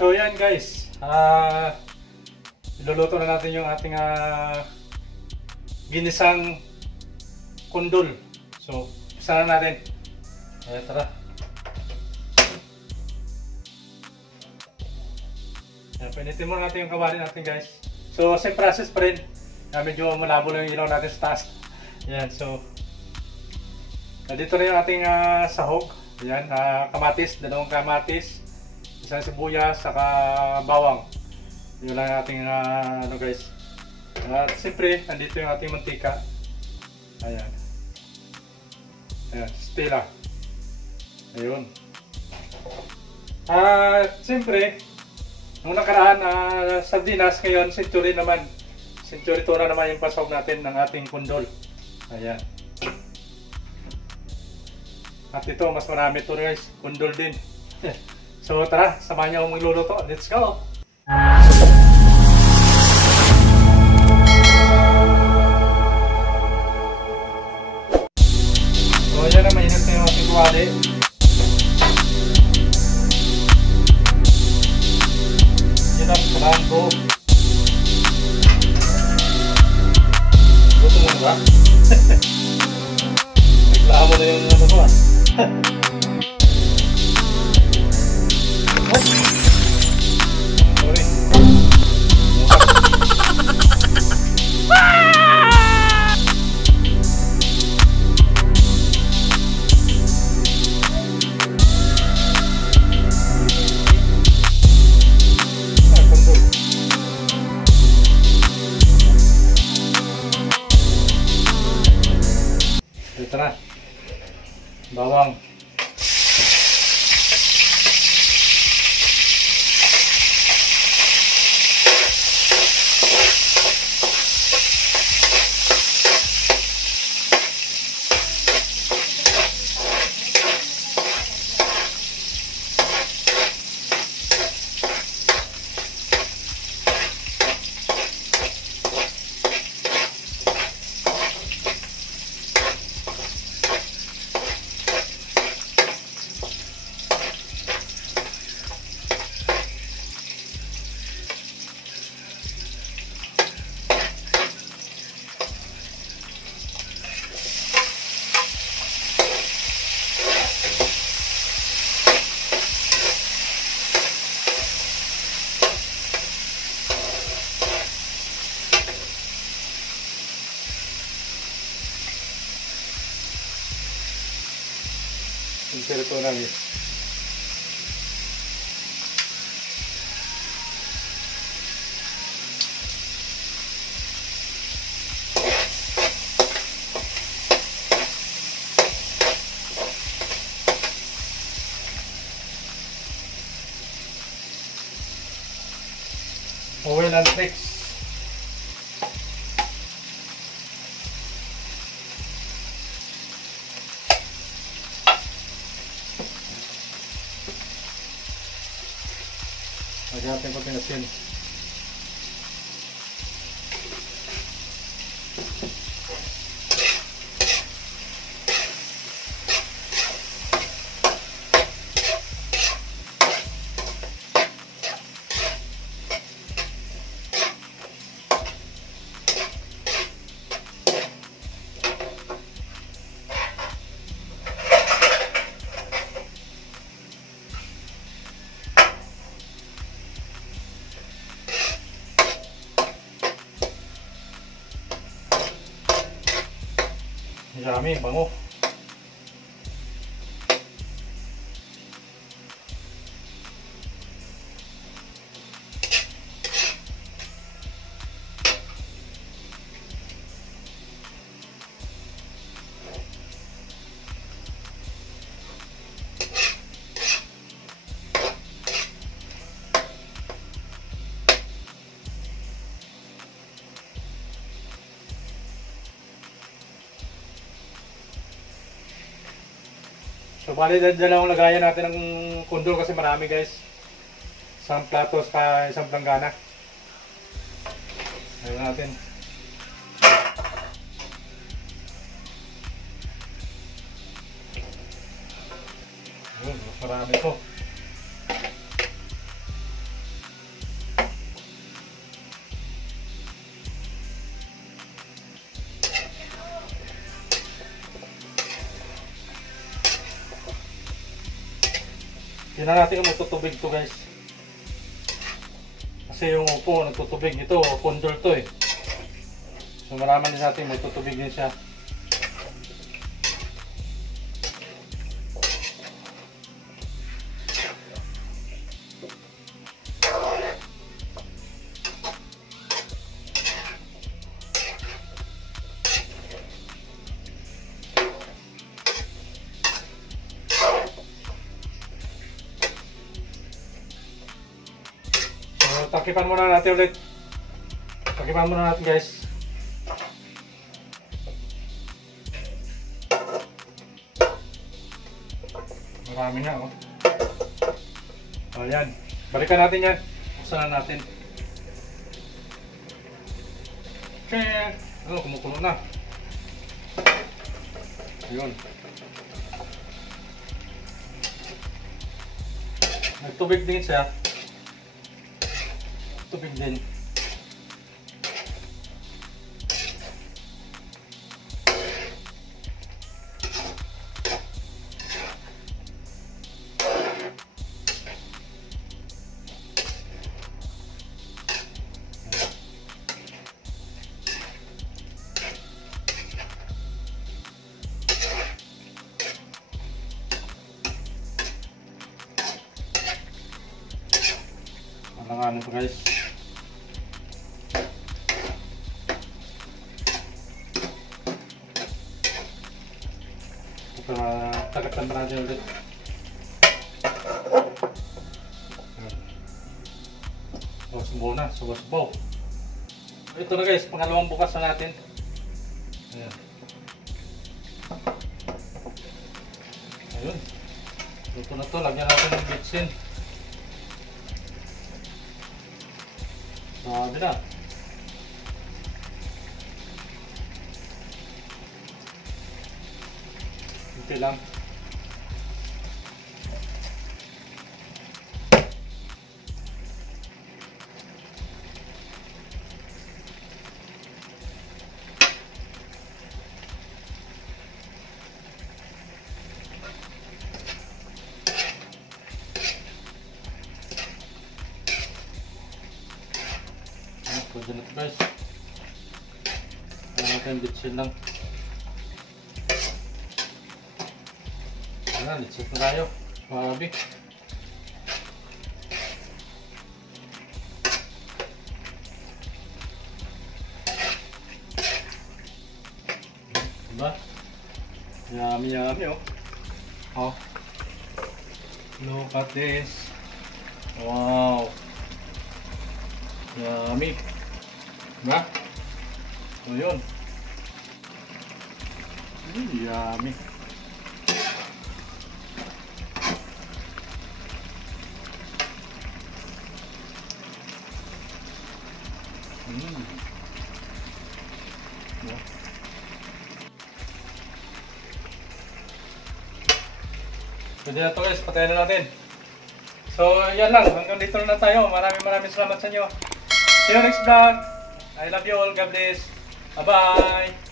So yan guys, iluluto na natin yung ating ginisang kundol. So, umpisa na natin. Ayan, tara. Ayan, painitin muna natin yung kawali natin guys. So, same process pa rin. Medyo malabo lang yung ilaw natin sa taas. Ayan, so dito na yung ating sahog. Ayan, kamatis, dalawang kamatis, isang sibuyas, saka bawang. Yun lang yung ating ano guys. At siyempre, nandito yung ating mantika. Ayan. Ayan, stila. Ayun. Siyempre, nung nakaraan, sardinas, ngayon, century naman. Century tuna naman yung pasok natin ng ating kundol. Ayan. At ito, mas marami ito guys. Kundol din. So tara, samahan niyo akong magluluto. Let's go! So yan na, mainit na yung ating kuwali. Yan ang sarahan ko. Luto mo ba? Naglaan mo na yung ano ko Sorry. Ito na. Bawang. Sincere ito na guys. Oil and tricks. Lagyan natin konting asin. Yummy, bango. So bali dalawang lagayan natin ng kundol kasi marami guys. Isang platos pa isang planggana. Ayun natin. Ayun, marami to. Tingnan natin kung magtutubig to guys. Kasi yung upo nagtutubig. Ito, condor to eh. So malaman din natin magtutubig din siya. Takipan muna natin ulit. Takipan muna natin guys. Marami na oh. O yan. Balikan natin yan. Buksan na natin. Okay. Ano, kumukulo na. Ayun. Nagtubig din siya. Tubig din. Alangan ito guys. Tagatan pa natin ulit. Subo na, subo. Ito na guys, pangalawang bukas na natin. Ayan. Ayun. Ito na to, lagyan natin ng bitsin. Sabi na. Okay lang. Pwede na ito guys. Kaya natin bitsin lang. Ayan, litsit na tayo. Mahabi. Diba? Yummy oh. Oh. Look at this. Wow. Yummy. Diba? So yun. Yummy. Pwede na ito guys, patayin na natin. So yan lang, hanggang dito na tayo. Maraming salamat sa inyo. See you next vlog. I love you all, God bless. Bye bye.